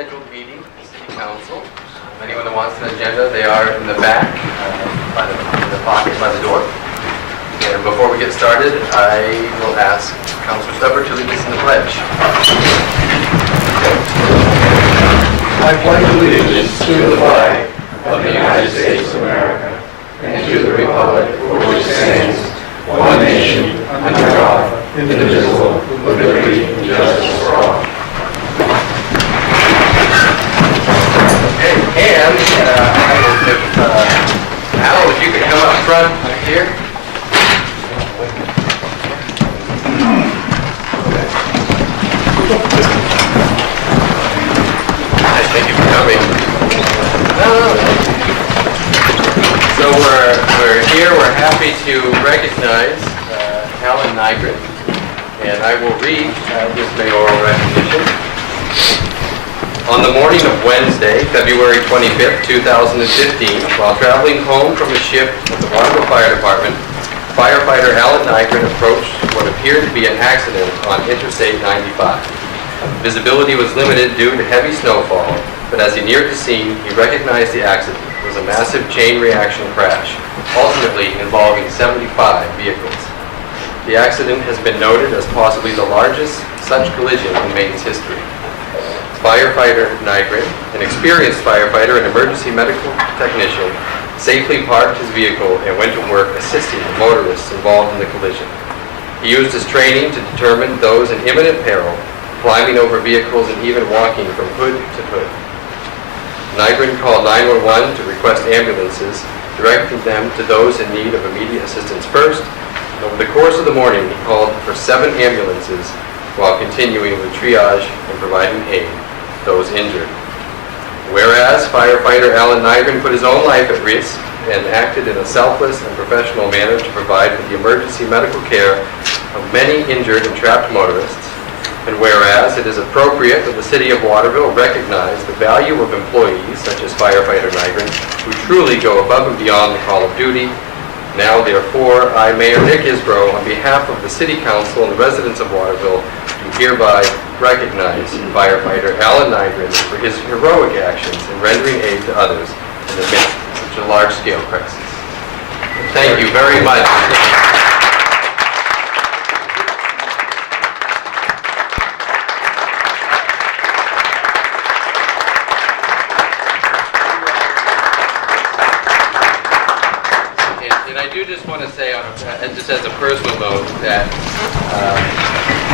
scheduled meeting of the City Council. Anyone that wants an agenda, they are in the back, in the pocket by the door. And before we get started, I will ask Councilor Stubber to lead us in the pledge. I pledge allegiance to the flag of the United States of America and to the republic for which it stands, one nation, under God, indivisible, with liberty and justice for all. Okay, and Al, if you could come up front here. Thank you for coming. So we're here. We're happy to recognize Alan Nygren, and I will read his mayoral recognition. On the morning of Wednesday, February 25th, 2015, while traveling home from a shift with the Waterville Fire Department, firefighter Alan Nygren approached what appeared to be an accident on Interstate 95. Visibility was limited due to heavy snowfall, but as he neared the scene, he recognized the accident. It was a massive chain reaction crash, ultimately involving 75 vehicles. The accident has been noted as possibly the largest such collision in Maine's history. Firefighter Nygren, an experienced firefighter and emergency medical technician, safely parked his vehicle and went to work assisting the motorists involved in the collision. He used his training to determine those in imminent peril, climbing over vehicles and even walking from hood to hood. Nygren called 911 to request ambulances, directing them to those in need of immediate assistance first. Over the course of the morning, he called for 7 ambulances while continuing with triage and providing aid to those injured. Whereas firefighter Alan Nygren put his own life at risk and acted in a selfless and professional manner to provide for the emergency medical care of many injured and trapped motorists. And whereas it is appropriate that the City of Waterville recognize the value of employees such as firefighter Nygren, who truly go above and beyond the call of duty, now therefore I, Mayor Nick Isbro, on behalf of the City Council and the residents of Waterville, do hereby recognize firefighter Alan Nygren for his heroic actions in rendering aid to others in the midst of such a large-scale crisis. Thank you very much. And I do just want to say, just as a personal note, that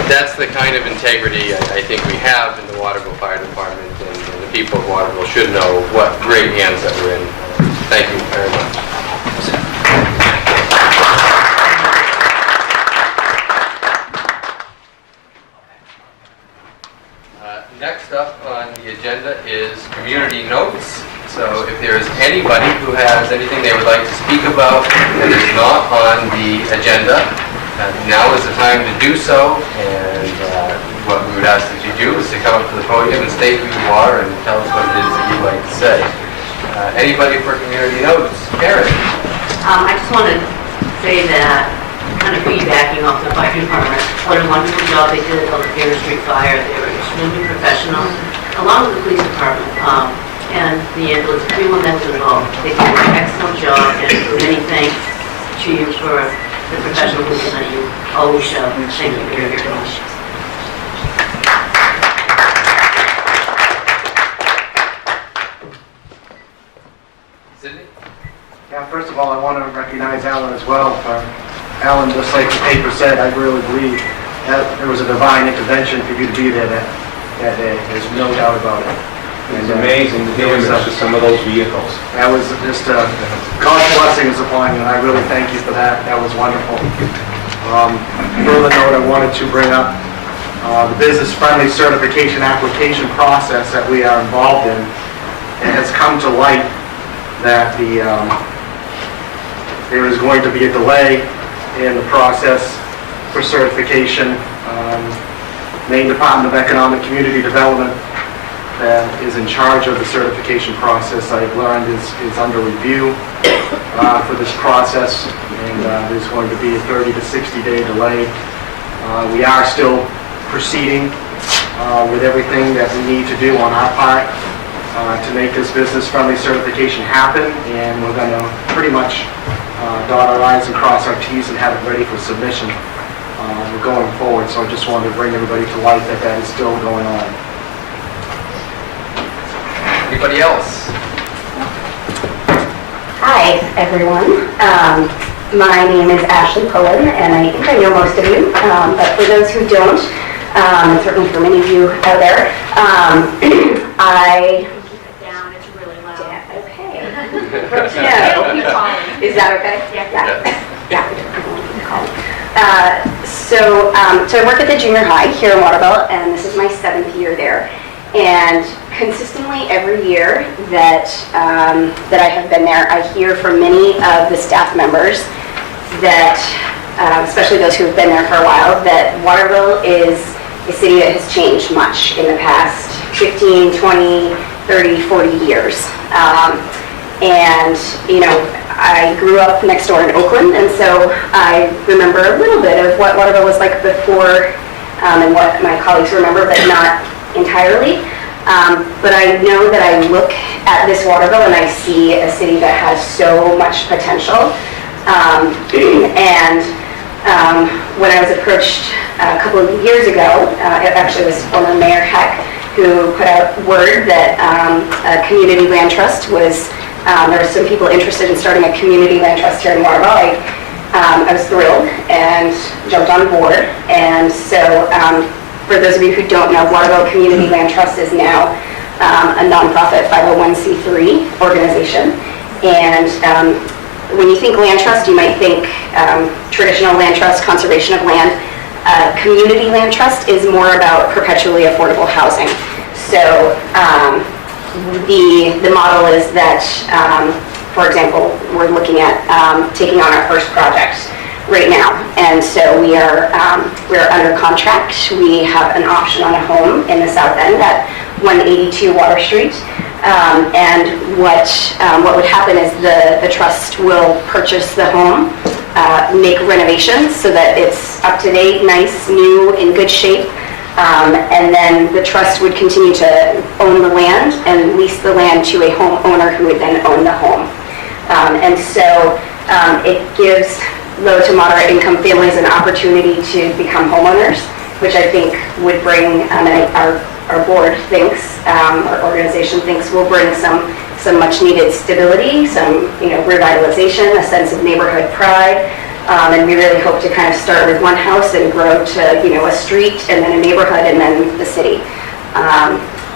that's the kind of integrity I think we have in the Waterville Fire Department, and the people of Waterville should know what great hands that we're in. Thank you very much. Next up on the agenda is community notes. So if there is anybody who has anything they would like to speak about that is not on the agenda, now is the time to do so. And what we would ask that you do is to come up to the podium and state who you are and tell us what it is that you'd like to say. Anybody for community notes? Karen? I just want to say that, kind of piggybacking off the fire department, what a wonderful job they did on the Fair Street fire. They were extremely professional, along with the police department. And the ambulance, everyone that was involved. They did an excellent job, and many thanks to you for the professionalism that you always show. Thank you very, very much. Sydney? Yeah, first of all, I want to recognize Alan as well. Alan, just like the paper said, I really believe that there was a divine intervention for you to be there that day. There's no doubt about it. It's amazing the damage to some of those vehicles. That was just God's blessings upon you, and I really thank you for that. That was wonderful. Further note, I wanted to bring up the business-friendly certification application process that we are involved in. It has come to light that there is going to be a delay in the process for certification. Maine Department of Economic Community Development that is in charge of the certification process, I've learned is under review for this process, and there's going to be a 30 to 60 day delay. We are still proceeding with everything that we need to do on our part to make this business-friendly certification happen, and we're going to pretty much dot our i's and cross our t's and have it ready for submission going forward. So I just wanted to bring everybody to light that that is still going on. Anybody else? Hi, everyone. My name is Ashley Pullen, and I think I know most of you, but for those who don't, and certainly for many of you out there, I... Keep it down, it's really loud. Okay. Yeah. Is that okay? Yeah. So I work at the junior high here in Waterville, and this is my 7th year there. And consistently every year that I have been there, I hear from many of the staff members that, especially those who have been there for a while, that Waterville is a city that has changed much in the past 15, 20, 30, 40 years. And, you know, I grew up next door in Oakland, and so I remember a little bit of what Waterville was like before, and what my colleagues remember, but not entirely. But I know that I look at this Waterville and I see a city that has so much potential. When I was approached a couple of years ago, it actually was former Mayor Heck who put out word that a community land trust was, there were some people interested in starting a community land trust here in Waterville. I was thrilled and jumped on board. And so for those of you who don't know, Waterville Community Land Trust is now a nonprofit 501c3 organization. And when you think land trust, you might think traditional land trust, conservation of land. Community land trust is more about perpetually affordable housing. So the model is that, for example, we're looking at taking on our first project right now, and so we're under contract. We have an option on a home in the South End at 182 Water Street, and what would happen is the trust will purchase the home, make renovations so that it's up to date, nice, new, in good shape, and then the trust would continue to own the land and lease the land to a homeowner who would then own the home, and so it gives low to moderate income families an opportunity to become homeowners, which I think would bring, and our board thinks, our organization thinks will bring some much needed stability, some revitalization, a sense of neighborhood pride, and we really hope to kind of start with one house and grow to a street and then a neighborhood and then the city.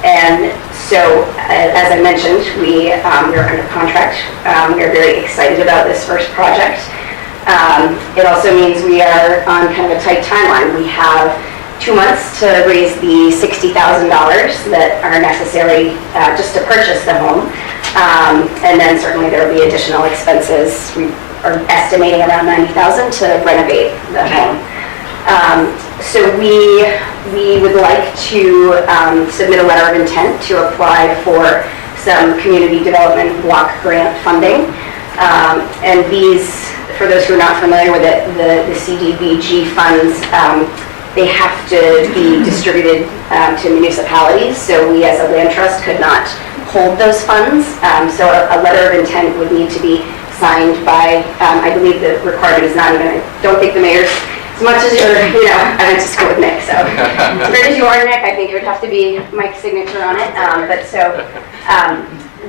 And so, as I mentioned, we are under contract. We are very excited about this first project. It also means we are on kind of a tight timeline. We have 2 months to raise the $60,000 that are necessary just to purchase the home. And then certainly there will be additional expenses. We are estimating around $90,000 to renovate the home. So we would like to submit a letter of intent to apply for some community development block grant funding. And these, for those who are not familiar with it, the CDBG funds, they have to be distributed to municipalities. So we as a land trust could not hold those funds. So a letter of intent would need to be signed by, I believe the requirement is not even, I don't think the mayor's, as much as you're, I went to school with Nick, so as great as you are, Nick, I think it would have to be Mike's signature on it. But so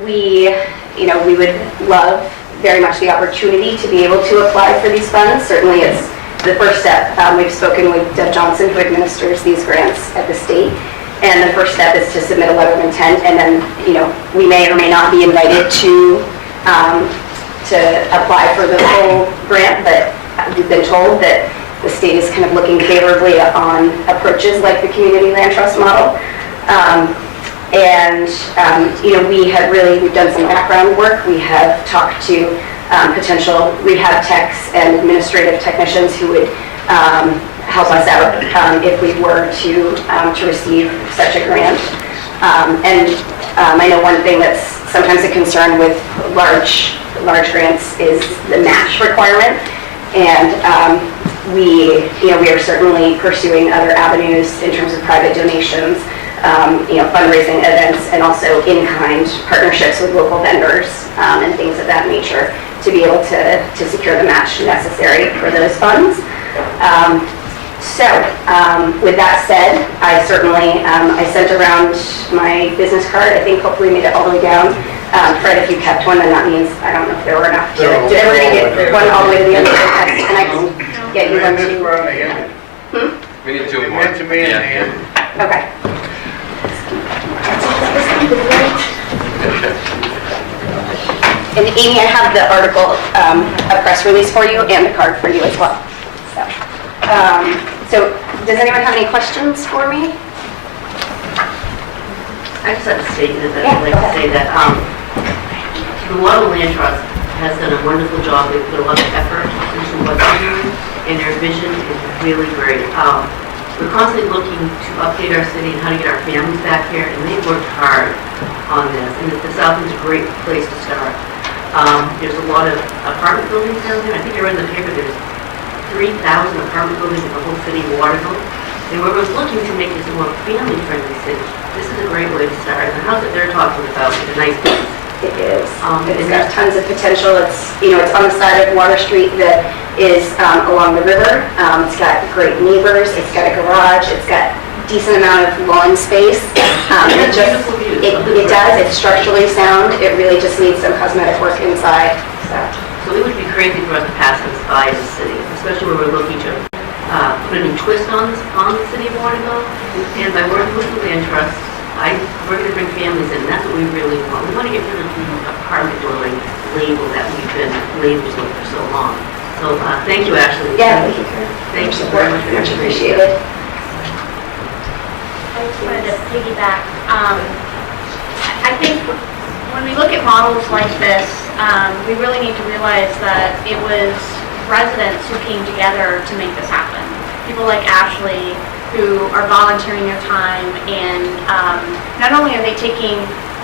we would love very much the opportunity to be able to apply for these funds. Certainly it's the first step. We've spoken with Deb Johnson, who administers these grants at the state. And the first step is to submit a letter of intent, and then, we may or may not be invited to apply for the full grant, but we've been told that the state is kind of looking favorably on approaches like the community land trust model. We've done some background work. We have talked to potential rehab techs and administrative technicians who would help us out if we were to receive such a grant. I know one thing that's sometimes a concern with large grants is the match requirement. And we are certainly pursuing other avenues in terms of private donations, fundraising events, and also in-kind partnerships with local vendors and things of that nature to be able to secure the match necessary for those funds. With that said, I certainly, I sent around my business card. I think hopefully made it all the way down. Fred, if you kept one, then that means, I don't know if there were enough. Did everybody get one all the way to the end of the text? And I can get you one too. We need two more. To me in the Yeah. end. Okay. And Amy, I have the article, a press release for you and a card for you as well. So does anyone have any questions for me? I just have a statement that Yeah, I'd like to say that the Waterville Land Trust has done a wonderful job. They put a lot of effort into what they're doing, and their vision is really great. We're constantly looking to update our city and how to get our families back here, and they've worked hard on this. And the South is a great place to start. There's a lot of apartment buildings down there. I think I read in the paper there's 3,000 apartment buildings in the whole city of Waterville. And we're looking to make this a more family-friendly city. This is a great way to start. And the house that they're talking about is a nice place. It is. It's got tons of potential. It's, it's on the side of Water Street that is along the river. It's got great neighbors. It's got a garage. It's got decent amount of lawn space. It does. It's structurally sound. It really just needs some cosmetic work inside. So it would be crazy for us to pass this by the city, especially when we're looking to put a new twist on the city of Waterville. And by working with the Land Trust, we're going to bring families in. That's what we really want. We want to get rid of the apartment dwelling label that we've been labeled with for so long. So thank you, Ashley. Yeah, thank you. Thank you very much for your Much appreciated. I just wanted to piggyback. I think when we look at models like this, we really need to realize that it was residents who came together to make this happen. People like Ashley who are volunteering their time, and not only are they taking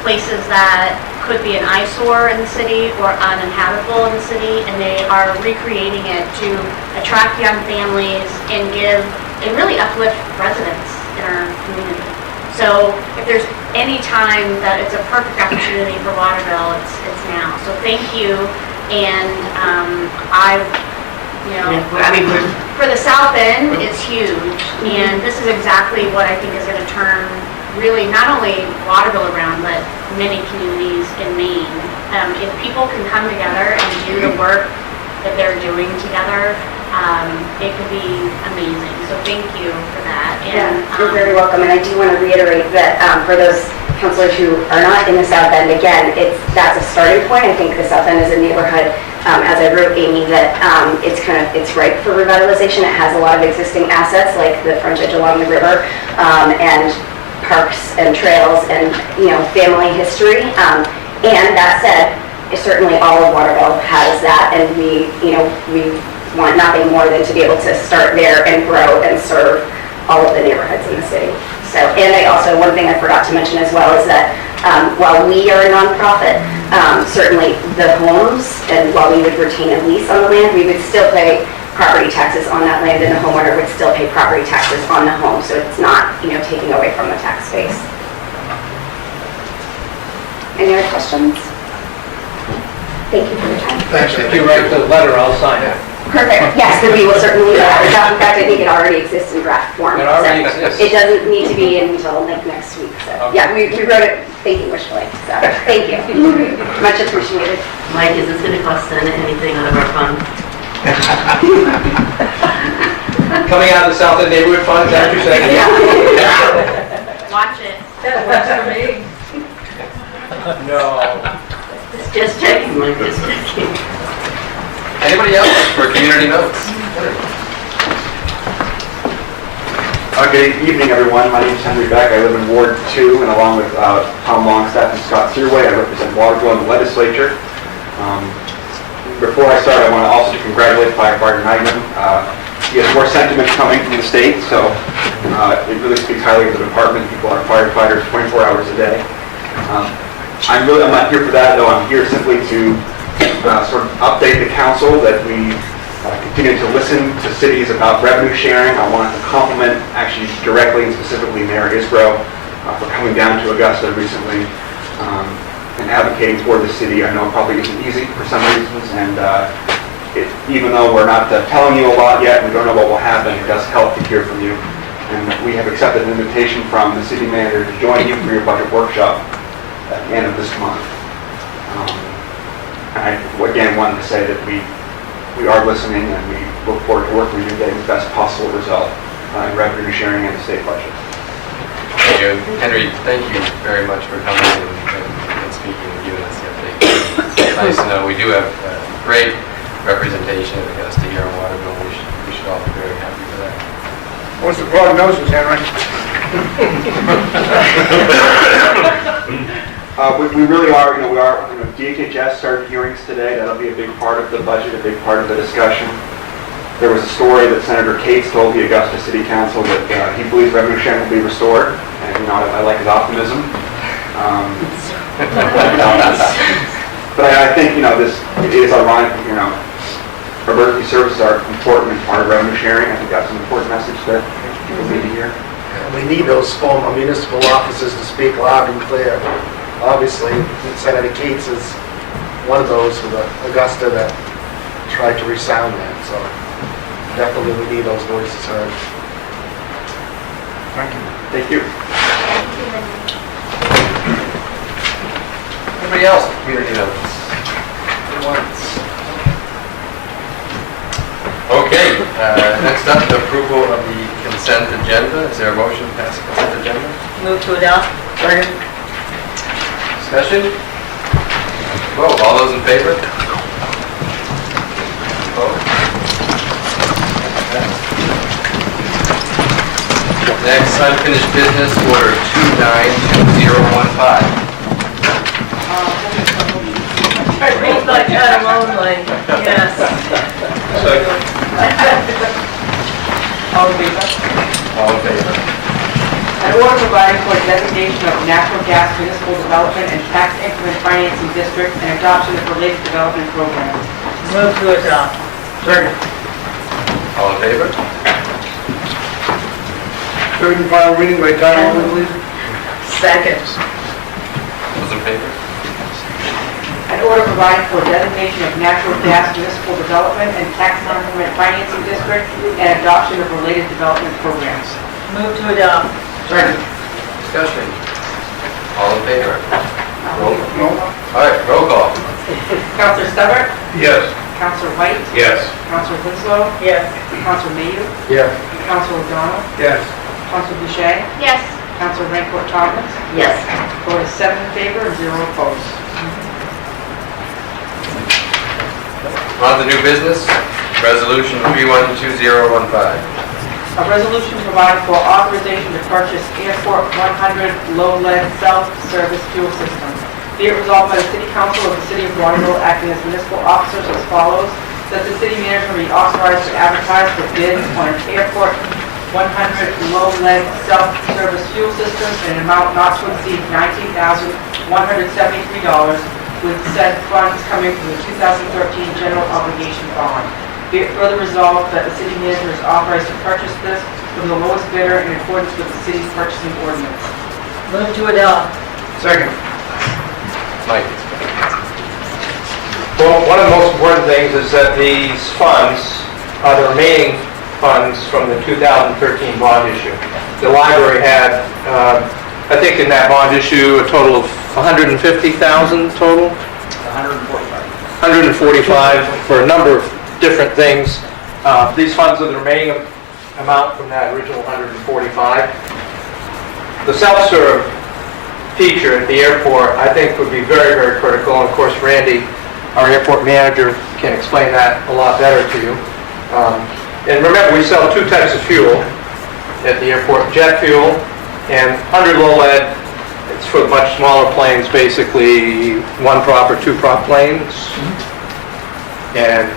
places that could be an eyesore in the city or uninhabitable in the city, and they are recreating it to attract young families and really uplift residents in our community. So if there's any time that it's a perfect opportunity for Waterville, it's now. So thank you, and for the South End, it's huge, and this is exactly what I think is going to turn really not only Waterville around, but many communities in Maine. If people can come together and do the work that they're doing together, it could be amazing. So thank you for that. And you're very welcome. And I do want to reiterate that for those counselors who are not in the South End, again, that's a starting point. I think the South End is a neighborhood, as I wrote Amy, that it's ripe for revitalization. It has a lot of existing assets like the frontage along the river and parks and trails and family history. And that said, certainly all of Waterville has that, and we want nothing more than to be able to start there and grow and serve all of the neighborhoods in the city. So, and one thing I forgot to mention as well is that while we are a nonprofit, certainly the homes, and while we would retain a lease on the land, we would still pay property taxes on that land, and the homeowner would still pay property taxes on the home. So it's not, taking away from the tax base. Any other questions? Thank you for your time. Thanks. If you write the letter, I'll sign it. Perfect. Yes, then we will certainly do that. In fact, I think it already exists in draft form. It already so exists. It doesn't need to be in until next week. So Okay. yeah, we wrote it thinking wishfully. So thank you. Much appreciated. Mike, is this going to cost Senate anything out of our funds? Coming out of the South End Neighborhood Fund, is that what you're saying? watch it. No. Just checking, Mike, just checking. Anybody else for community notes? Good evening, everyone. My name is Henry Beck. I live in Ward 2, and along with Tom Longstaff and Scott Searway, I represent Waterville in the legislature. Before I start, I want to also congratulate Firefighter Nyman. He has more sentiment coming from the state, so it really speaks highly of the department. People are firefighters 24 hours a day. I'm not here for that, though. I'm here simply to sort of update the council that we continue to listen to cities about revenue sharing. I wanted to compliment actually directly and specifically Mayor Isbro for coming down to Augusta recently and advocating for the city. I know it probably isn't easy for some reasons, and even though we're not telling you a lot yet, we don't know what will happen, it does help to hear from you. And we have accepted an invitation from the city manager to join you for your budget workshop at the end of this month. And I again wanted to say that we are listening, and we look forward to working with you getting the best possible result in revenue sharing and the state budget. Thank you. Henry, thank you very much for coming and speaking and giving us the update. It's nice to know we do have great representation of Augusta here in Waterville. We should all be very happy for that. What's the prognosis, Henry? We really are, DHHS started hearings today. That'll be a big part of the budget, a big part of the discussion. There was a story that Senator Cates told the Augusta City Council that he believes revenue sharing will be restored, and I like his optimism. But I think this it is ironic. Emergency services are important and part of revenue sharing. I think that's an important message that people need to hear. We need those municipal offices to speak loud and clear. Obviously, Senator Cates is one of those with Augusta that tried to resound that, so definitely we need those voices heard. Thank you. Thank you. Anybody else? Community notes? Okay, next up, the approval of the consent agenda. Is there a motion to pass the consent agenda? Move to adopt. Second. Discussion? Vote. All those in favor? Vote. Next, unfinished business, order 292015. Read by title only, yes. All in favor? An order providing for a designation of natural gas municipal development and tax increment financing district and adoption of related development programs. Move to adopt. Second. All in favor? Third and final reading by title only, please. Second. Those in favor? An order providing for a designation of natural gas municipal development and tax increment financing district and adoption of related development programs. Move to adopt. Second. Discussion? All in favor? No? All right, roll call. Counselor Stubber? Yes. Counselor White? Yes. Counselor Winslow? Yes. Counselor Mayhew? Yes. Counselor O'Donnell? Yes. Counselor Boucher? Yes. Counselor Raincourt Thomas? Yes. Vote is 7 in favor and 0 opposed. On to new business, resolution 312015. A resolution providing for authorization to purchase Airport 100 low-lead self-service fuel system. Be it resolved by the City Council of the City of Waterville acting as municipal officers as follows, that the city manager be authorized to advertise for bids on an Airport 100 low-lead self-service fuel system in an amount not to exceed $19,173, with said funds coming from the 2013 general obligation bond. Be it further resolved that the city manager is authorized to purchase this from the lowest bidder in accordance with the city's purchasing ordinance. Move to adopt. Second. Mike? Well, one of the most important things is that these funds are the remaining funds from the 2013 bond issue. The library had, I think in that bond issue, a total of 150,000 total? 145 for a number of different things. These funds are the remaining amount from that original 145. The self-serve feature at the airport, I think, would be very, very critical. And of course, Randy, our airport manager, can explain that a lot better to you. And remember, we sell two types of fuel at the airport, jet fuel and 100 low lead. It's for much smaller planes, basically one prop or two prop planes. And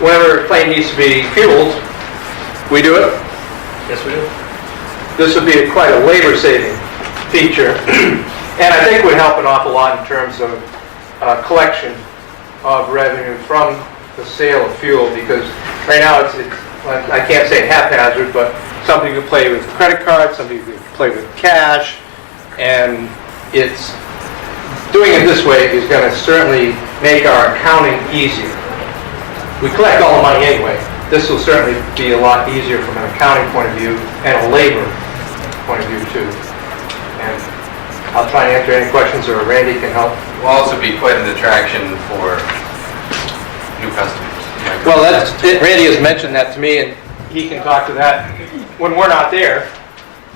whenever a plane needs to be fueled, we do it. Yes, we do. This would be quite a labor-saving feature, and I think would help an awful lot in terms of collection of revenue from the sale of fuel, because right now it's I can't say haphazard, but somebody can play with credit cards, somebody can play with cash, and it's doing it this way is going to certainly make our accounting easier. We collect all the money anyway. This will certainly be a lot easier from an accounting point of view and a labor point of view too. And I'll try and answer any questions, or Randy can help. Will also be quite an attraction for new customers. Well, Randy has mentioned that to me, and he can talk to that when we're not there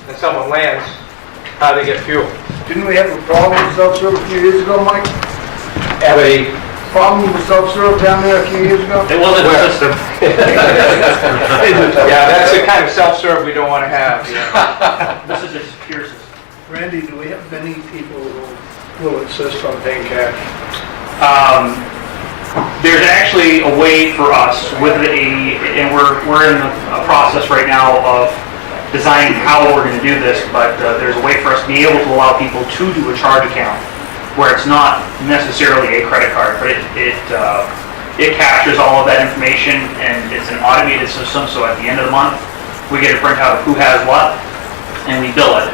and someone lands, how they get fuel. Didn't we have a problem with self-serve a few years ago, Mike? Have a Problem with self-serve down there a few years ago? It wasn't a system. Yeah, that's the kind of self-serve we don't want to have. Yeah. This is a secure system. Randy, do we have many people who will insist on paying cash? There's actually a way for us with and we're in a process right now of designing how we're going to do this, but there's a way for us to be able to allow people to do a charge account where it's not necessarily a credit card, but it captures all of that information, and it's an automated system, so at the end of the month, we get a printout of who has what, and we bill it,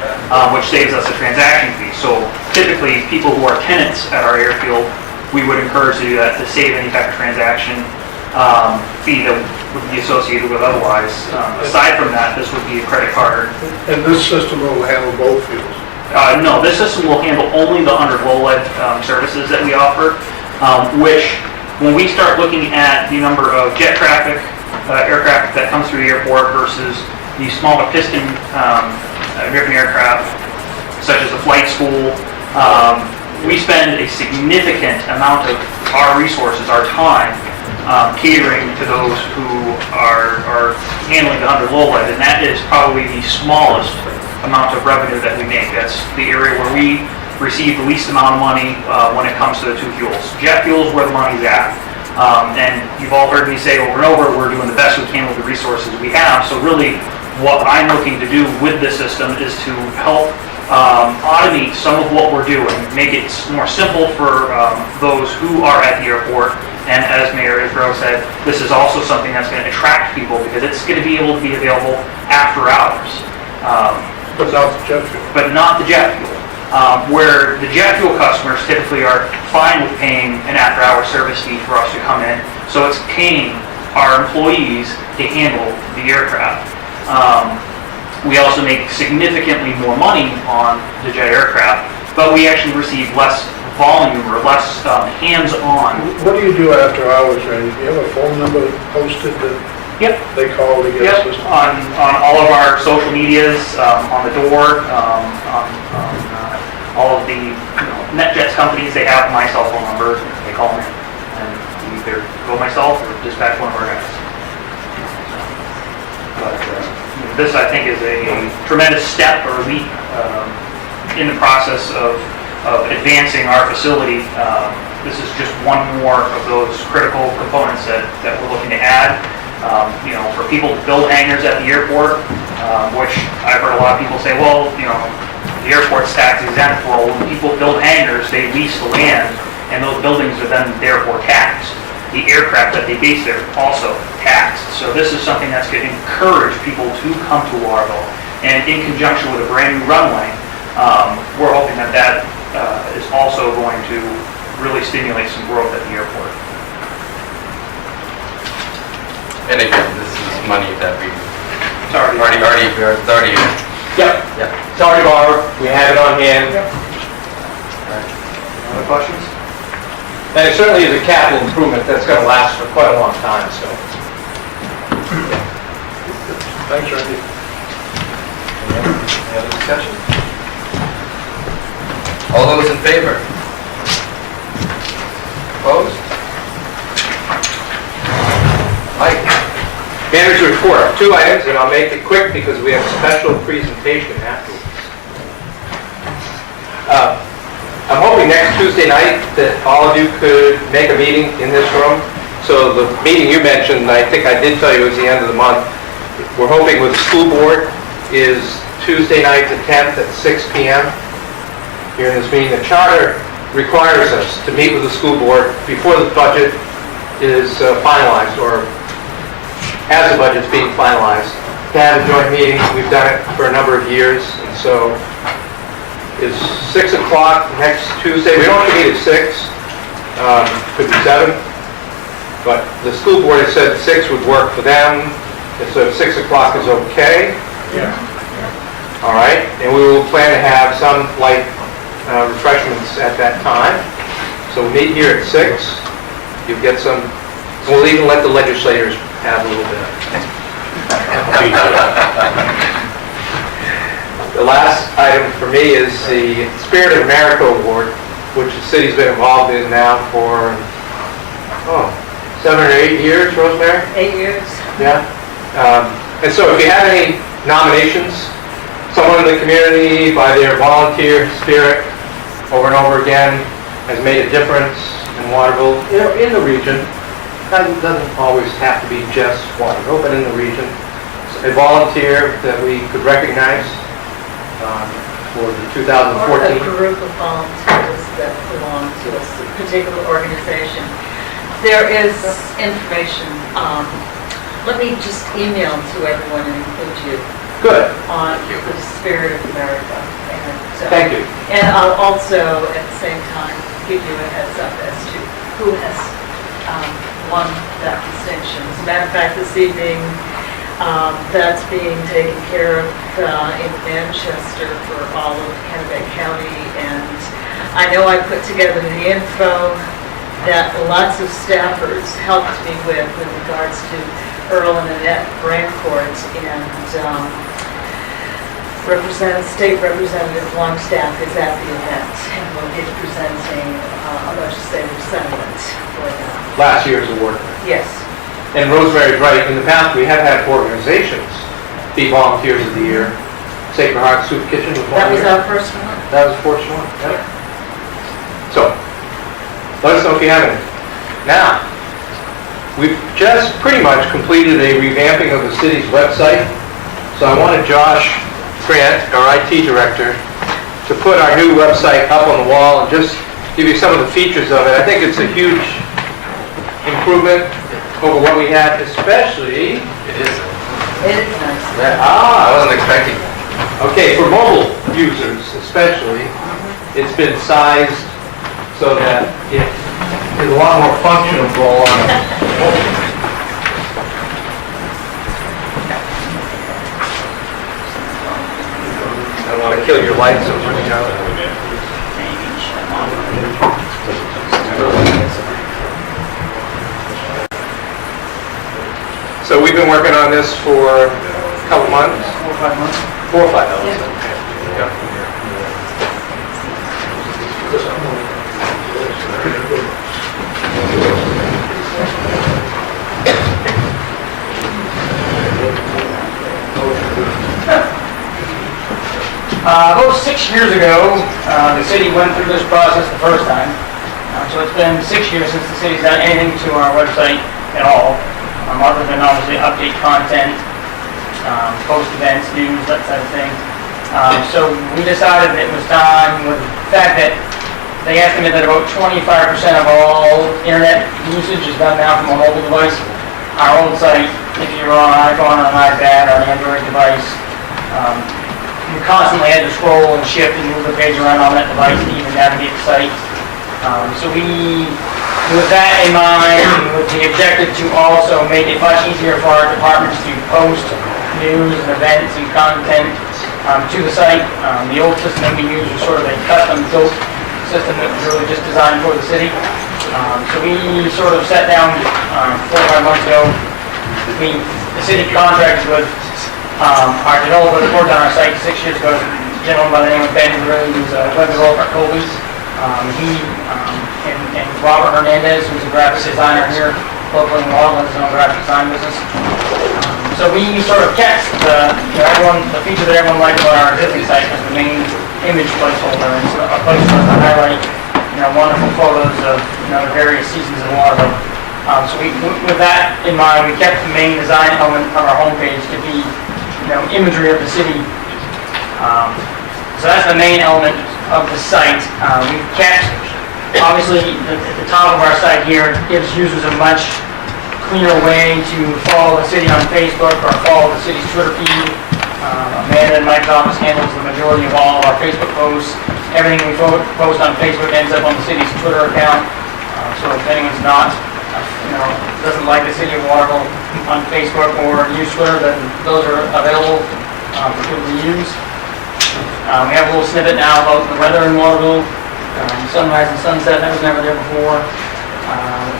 which saves us a transaction fee. So typically, people who are tenants at our airfield, we would encourage to do that to save any type of transaction fee that would be associated with otherwise. Aside from that, this would be a credit card. And this system will handle both fuels? No, this system will handle only the under low-lead services that we offer, which when we start looking at the number of jet traffic, aircraft that comes through the airport versus the smaller piston-driven aircraft, such as the flight school, we spend a significant amount of our resources, our time, catering to those who are handling the under low-lead, and that is probably the smallest amount of revenue that we make. That's the area where we receive the least amount of money when it comes to the two fuels. Jet fuel is where the money's at. And you've all heard me say over and over, we're doing the best we can with the resources we have. So really, what I'm looking to do with this system is to help automate some of what we're doing, make it more simple for those who are at the airport. And as Mayor Israel said, this is also something that's going to attract people because it's going to be able to be available after hours. But not the jet fuel? But not the jet fuel. Where the jet fuel customers typically are fine with paying an after-hour service fee for us to come in, so it's paying our employees to handle the aircraft. We also make significantly more money on the jet aircraft, but we actually receive less volume or less hands-on. What do you do after hours, Randy? Do you have a phone number posted that Yep. they call to get Yep, assistance? on all of our social medias, on the door, on all of the NetJets companies, they have my cell phone number. They call me, and we either go myself or dispatch one of our guys. But this, I think, is a tremendous step or leap in the process of advancing our facility. This is just one more of those critical components that we're looking to add. For people to build hangars at the airport, which I've heard a lot of people say, well, the airport's tax exempt. Well, when people build hangars, they lease the land, and those buildings are then therefore taxed. The aircraft that they base there also taxed. So this is something that's going to encourage people to come to Waterville. And in conjunction with a brand new runway, we're hoping that is also going to really stimulate some growth at the airport. And again, this is money that we It's already it's already in. Yep. Yeah. It's already borrowed. We have it on hand. Yep. Other questions? And it certainly is a capital improvement that's going to last for quite a long time, so. Thanks, Randy. Any other discussion? All those in favor? Opposed? Mike? Manager report, 2 items, and I'll make it quick because we have a special presentation afterwards. I'm hoping next Tuesday night that all of you could make a meeting in this room. So the meeting you mentioned, I think I did tell you, is the end of the month. We're hoping with the school board is Tuesday night the 10th at 6 p.m. Here in this meeting. The charter requires us to meet with the school board before the budget is finalized, or as the budget's being finalized, to have a joint meeting. We've done it for a number of years, and so is 6 o'clock next Tuesday. We don't have to meet at 6, could be 7, but the school board has said 6 would work for them, and so if 6 o'clock is okay. Yeah. All right, and we will plan to have some light refreshments at that time. So we'll meet here at 6. You'll get some, and we'll even let the legislators have a little bit. The last item for me is the Spirit of America Award, which the city's been involved in now for, 7 or 8 years, Rosemary? 8 years. Yeah. And so if you have any nominations, someone in the community by their volunteer spirit over and over again has made a difference in Waterville, in the region. Doesn't always have to be just Waterville, but in the region. A volunteer that we could recognize for the 2014. Or a group of volunteers that belong to a particular organization. There is information, let me just email to everyone and include you Good. on the Spirit of America. And, Thank you. And I'll also, at the same time, give you a heads up as to who has won that distinction. As a matter of fact, this evening, that's being taken care of in Manchester for all of Kennebec County, and I know I put together the info that lots of staffers helped me with in regards to Earl and Annette Brancourt, and State Representative Longstaff is at the event and will be presenting a legislative sentiment for them. Last year's award. Yes. And Rosemary's right, in the past we have had organizations be volunteers of the year. Sacred Heart Soup Kitchen was one That was year. our first one. That was the first one, yeah. So, let us know if you have any. Now, we've just pretty much completed a revamping of the city's website. So I wanted Josh Grant, our IT director, to put our new website up on the wall and just give you some of the features of it. I think it's a huge improvement over what we had, especially... It is. It is nice. I wasn't expecting that. Okay, for mobile users especially, it's been sized so that it is a lot more functional on it. I don't want to kill your lights so much, So we've been working on this for a couple months. 4 or 5 months. 4 or 5 months. Yeah. About 6 years ago, the city went through this process the first time. So it's been 6 years since the city's done anything to our website at all, other than obviously update content, post events, news, that type of thing. So we decided that it was time, with the fact that they estimate that about 25% of all internet usage is done now from a mobile device. Our old site, if you're on an iPhone or an iPad or an Android device, you constantly had to scroll and shift and move the page around on that device to even navigate the site. So we, with that in mind, with the objective to also make it much easier for our departments to post news and events and content to the site. The old system that we used was sort of a custom-built system that was really just designed for the city. So we sort of sat down 4 or 5 months ago. The city contracted with our developer that worked on our site 6 years ago, a gentleman by the name of Ben, who's a web developer at Colby's. And Robert Hernandez, who's a graphic designer here locally in Waterville, has his own graphic design business. So we sort of kept the feature that everyone liked about our existing site was the main image placeholder, and so a place for us to highlight, wonderful photos of, the various seasons in Waterville. So with that in mind, we kept the main design element of our homepage to be, imagery of the city. So that's the main element of the site. We've kept Obviously, at the top of our site here, it gives users a much cleaner way to follow the city on Facebook or follow the city's Twitter feed. Amanda and Mike's office handles the majority of all of our Facebook posts. Everything we post on Facebook ends up on the city's Twitter account. So if anyone's not, doesn't like the city of Waterville on Facebook or use Twitter, then those are available for people to use. We have a little snippet now about the weather in Waterville, sunrise and sunset, that was never there before.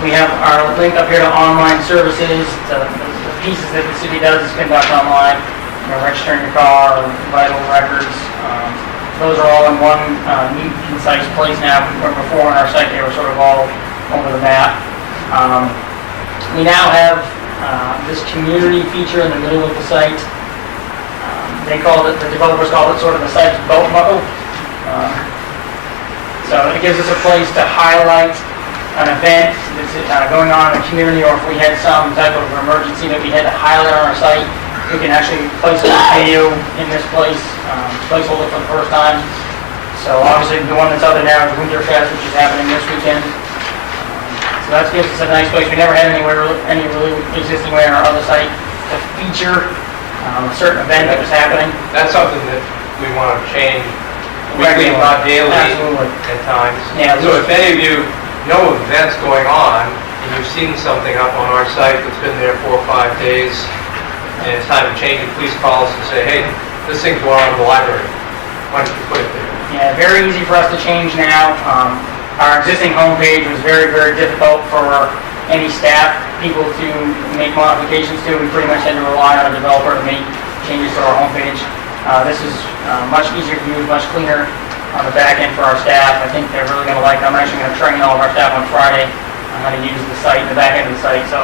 We have our link up here to online services, the pieces that the city does is conduct online, registering your car, vital records. Those are all in one neat, concise place now, where before on our site they were sort of all over the map. We now have this community feature in the middle of the site. The developers call it sort of the site's belt buckle. So it gives us a place to highlight an event that's going on in the community, or if we had some type of emergency that we had to highlight on our site, we can actually place a video in this place, placeholder for the first time. So obviously the one that's out there now is Winterfest, which is happening this weekend. So that gives us a nice place. We never had any really existing way on our other site to feature a certain event that was happening. That's something that we want to change weekly, not daily Absolutely. at times. Yeah, So if any of you know events going on, and you've seen something up on our site that's been there 4 or 5 days, and it's time to change it, please call us and say, hey, this thing's going on in the library. Why don't you put it there? Yeah, very easy for us to change now. Our existing homepage was very, very difficult for any staff people to make modifications to. We pretty much had to rely on a developer to make changes to our homepage. This is much easier to use, much cleaner on the back end for our staff. I think they're really going to like it. I'm actually going to train all of our staff on Friday on how to use the site, the back end of the site. So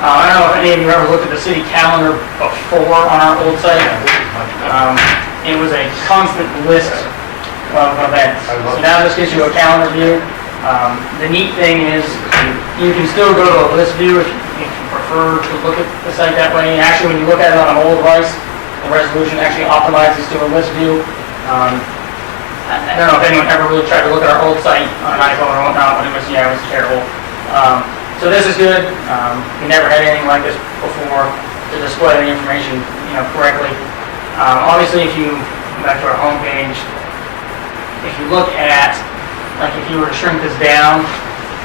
I don't know if any of you ever looked at the city calendar before on our old site. It was a constant list of events. So now this gives you a calendar view. The neat thing is you can still go to a list view if you prefer to look at the site that way. Actually, when you look at it on an old device, the resolution actually optimizes to a list view. I don't know if anyone ever really tried to look at our old site on an iPhone or whatnot, but it was terrible. So this is good. We never had anything like this before to display the information, correctly. Obviously, if you go back to our homepage, if you look at, like if you were to shrink this down,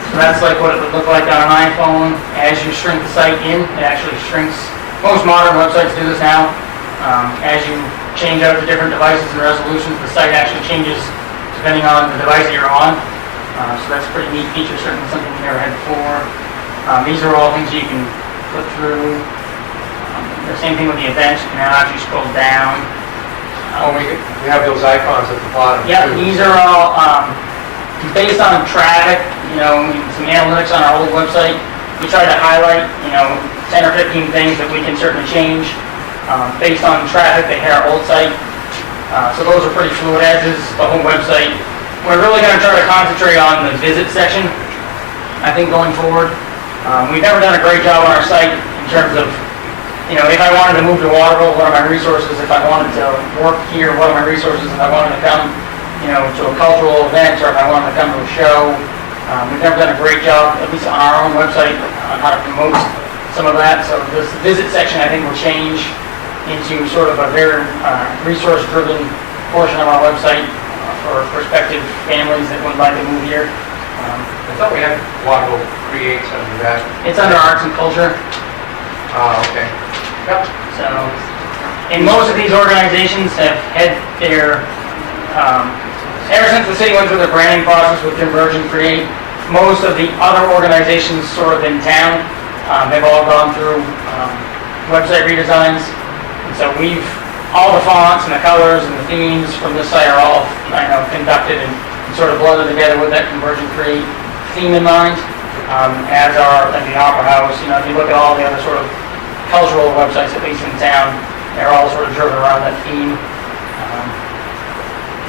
so that's like what it would look like on an iPhone. As you shrink the site in, it actually shrinks. Most modern websites do this now. As you change out the different devices and resolutions, the site actually changes depending on the device that you're on. So that's a pretty neat feature, certainly something we never had before. These are all things you can flip through. The same thing with the events. You can now actually scroll down. We have those icons at the bottom. Yeah, too. these are all based on traffic, some analytics on our old website. We try to highlight, 10 or 15 things that we can certainly change based on traffic that hit our old site. So those are pretty fluid, as is the whole website. We're really going to try to concentrate on the visit section, I think, going forward. We've never done a great job on our site in terms of, if I wanted to move to Waterville, what are my resources? If I wanted to work here, what are my resources? If I wanted to come, to a cultural event, or if I wanted to come to a show. We've never done a great job, at least on our own website, on how to promote some of that. So this visit section, I think, will change into sort of a very resource-driven portion of our website for prospective families that would like to move here. I thought we had Waterville Creates under that. It's under arts and culture. Okay. Yep. So, and most of these organizations have had their, ever since the city went through the branding process with Converge and Create, most of the other organizations sort of in town have all gone through website redesigns. And so all the fonts and the colors and the themes from this site are all, conducted and sort of blended together with that Converge and Create theme in mind, as are like the Opera House. If you look at all the other sort of cultural websites, at least in town, they're all sort of driven around that theme.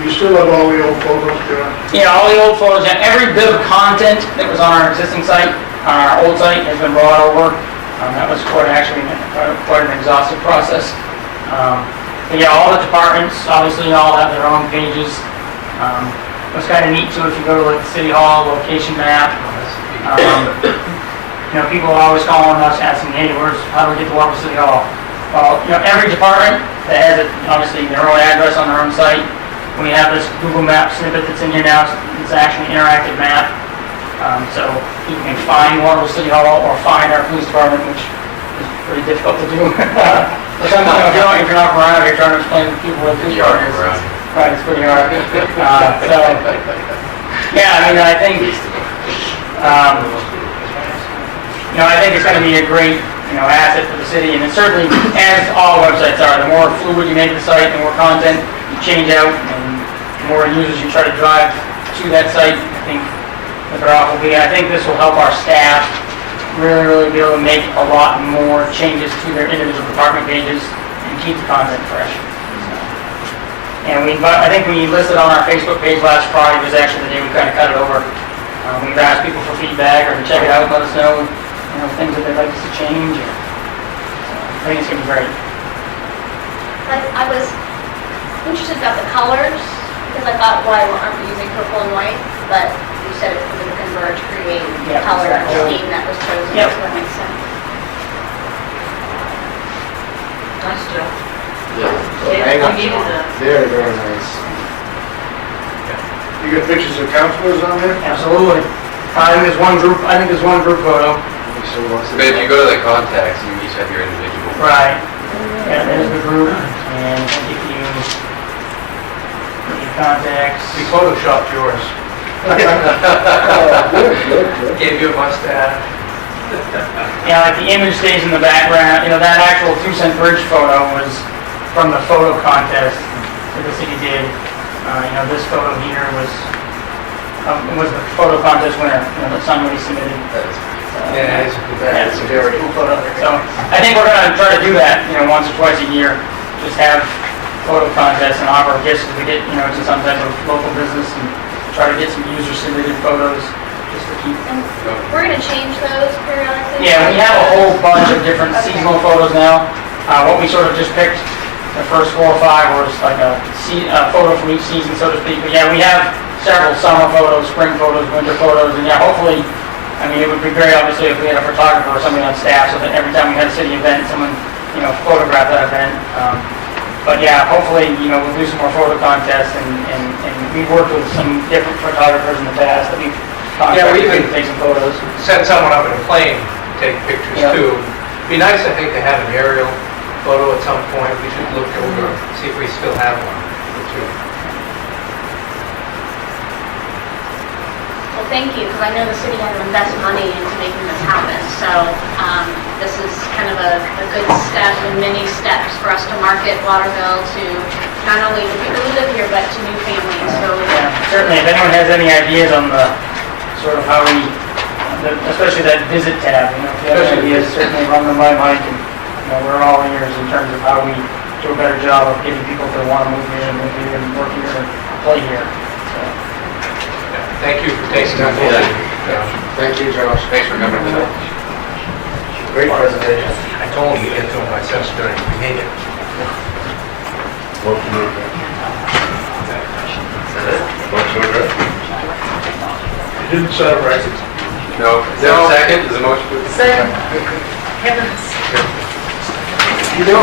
You still have all the old photos there? Yeah, all the old photos, and every bit of content that was on our existing site, on our old site, has been brought over. That was quite an exhaustive process. But yeah, all the departments obviously all have their own pages. what's kind of neat too, if you go to like the City Hall location map, people are always calling us asking, hey, how do we get to Waterville City Hall? Well, every department that has it, obviously their own address on their own site, we have this Google Map snippet that's in here now. It's actually an interactive map. So you can find Waterville City Hall or find our police department, which is pretty difficult to do. But sometimes if you're not around here trying to explain to people what police department is, right, it's pretty hard. I think, I think it's going to be a great, asset for the city, and it certainly, as all websites are, the more fluid you make the site, the more content you change out, and the more users you try to drive to that site, I think the better off will be. I think this will help our staff really be able to make a lot more changes to their individual department pages and keep the content fresh. And I think we listed on our Facebook page last Friday was actually the day we kind of cut it over. We've asked people for feedback or to check it out and let us know, things that they'd like us to change. I think it's going to be great. I was interested about the colors, because I thought, why aren't we using purple and white? But you said it was going to converge, create color scheme that was chosen, so that makes sense. Nice job. Very, very nice. You got pictures of councilors on there? Absolutely. I think there's one group photo. But if you go to the contacts, you each have your individual. Right. Yeah, there's the group, and I'll give you your contacts. We photoshopped yours. Gave you a mustache. Yeah, like the image stays in the background. That actual 2-cent bridge photo was from the photo contest that the city did. This photo here was the photo contest winner. The Sunway submitted. It's a very cool photo. So I think we're going to try to do that, once or twice a year. Just have photo contests and offer gifts to get, to some type of local business and try to get some user-submitted photos just to keep. And we're going to change those periodically? Yeah, we have a whole bunch of different seasonal photos now. What we sort of just picked, the first 4 or 5 was like a photo from each season, so to speak. But yeah, we have several summer photos, spring photos, winter photos, and yeah, hopefully, it would be great, obviously, if we had a photographer or somebody on staff, so that every time we had a city event, someone, photographed that event. But yeah, hopefully, we'll do some more photo contests, and we've worked with some different photographers in the past that we've contacted to take some photos. Send someone up in a plane to take pictures too. Be nice, I think, to have an aerial photo at some point. We should look over, see if we still have one or two. Well, thank you, because I know the city had to invest money into making this happen. So this is kind of a good step and many steps for us to market Waterville to not only the people who live here, but to new families. So yeah, certainly, if anyone has any ideas on the sort of how we, especially that visit tab, if you have any ideas, certainly run them by Mike, and we're all ears in terms of how we do a better job of getting people to want to move here and live here and work here and play here. So. Thank you for taking that forward. Thank you, Josh. Thanks for coming tonight. Great presentation. I told him to get to him by 7:30. He made it. You didn't set a record. No. Is there a second? Is the motion? Second. Kevin's. You know,